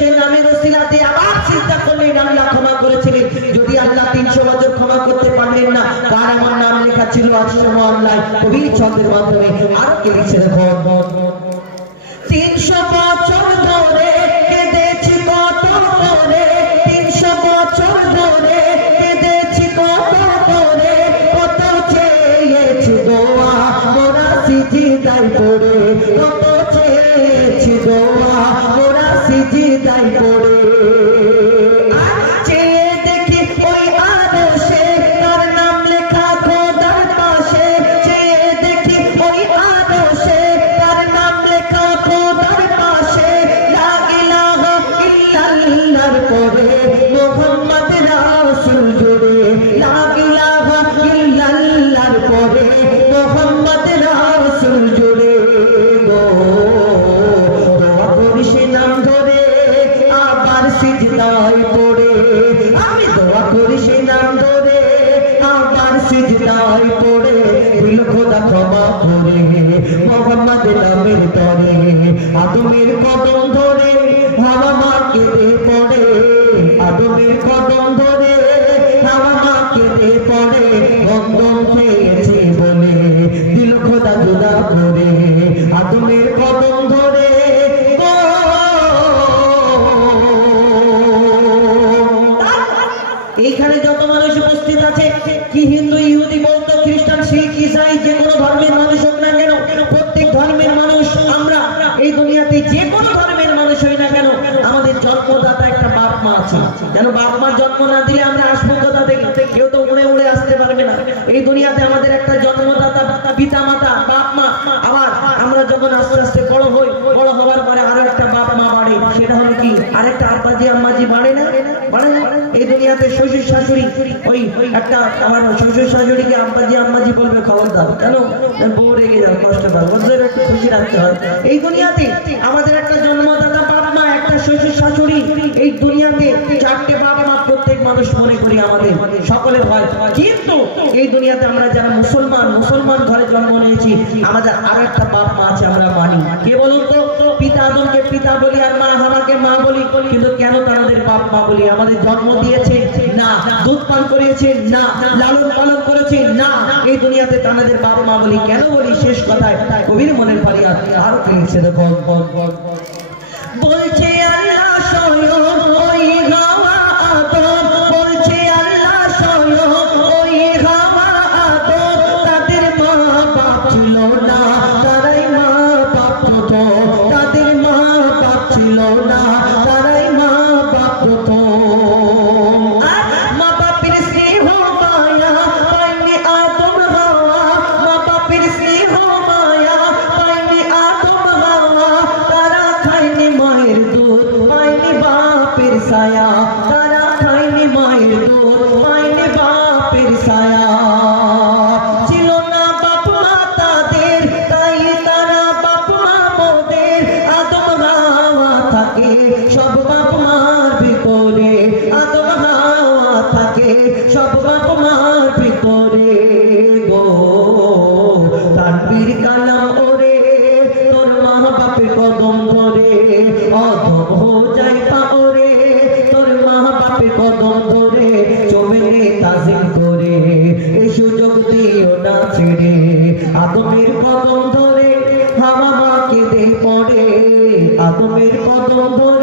সে নামের ওসিলাতে আবার চিন্তা করলেন আল্লাহ ক্ষমা করেছিলেন। যদি আল্লাহ তিনশো বছর ক্ষমা করতে পারলেন না, তার আমার নাম লেখা ছিল আশ্রম আল্লাহ কবির ছন্দের মাধ্যমে আর কে দেখো সিজিদাই পড়ে সিজদায় পড়ে দিল খোদা ক্ষমা করে। মোহাম্মদ নামের তরে, আদমের কদম ধরে হাওয়া মা কেঁদে পড়ে। আদমের কদম ধরে শিখ ইসাই যে কোনো ধর্মের মানুষ হোক না কেন, প্রত্যেক ধর্মের মানুষ আমরা, এই দুনিয়াতে যে কোনো ধর্মের মানুষ হই না কেন, আমাদের জন্মদাতা একটা বাপ মা আছে। যেন বাপ মা জন্ম না দিলে আমরা আসব কোথা থেকে? কেউ তো উড়ে উড়ে আসতে পারবে না। এই দুনিয়াতে আমাদের একটা জন্মদাতা পিতা মাতা বাপ মা আবার আমরা যখন আস্তে আস্তে বড় হই, বড় হওয়ার পরে আরও একটা বাপ মা বাড়ে, সেটা হলো কি? আরেকটা আব্বাজি আম্মাজি বাড়ে না বাড়ে না এই দুনিয়াতে শ্বশুর শাশুড়ি, ওই একটা আমার শ্বশুর শাশুড়িকে আম্মাজি আম্মাজি বলবে খবর দাও। কেন? বউ রেগে যাবে, কষ্ট পাবে। ওদের একটু খুশি রাখতে হয় এই দুনিয়াতে আমাদের একটা জন্মদাতা বাপ মা, একটা শ্বশুর শাশুড়ি, এই দুনিয়াতে চারটে বাপ প্রত্যেক মানুষ মনে করি আমাদের, সকলের হয়। কিন্তু এই দুনিয়াতে আমরা যারা মুসলমান মুসলমান ঘরে জন্ম নিয়েছি, আমাদের আর একটা বাপ মা আছে, আমরা মানি। কে বলুন তো? পিতা আদমকে পিতা বলি আর মা হামাকে মা বলি। কিন্তু কেন তাদের বাপ মা বলি? আমাদের জন্ম দিয়েছে, না। দুধ পান করিয়েছে, না। লালন পালন করেছে, না। এই দুনিয়াতে তাদের বাপ মা বলি। কেন বলি? শেষ কথায় কবির মনের ফারিয়া আর কি লিখছে দেখো বাপের সায়া তারা খাইনি মায়ের দোর পাইনি বাপের ছায়া। আদমের কদম ধরে হামা মাকে দে পড়ে। আদমের কদম ধরে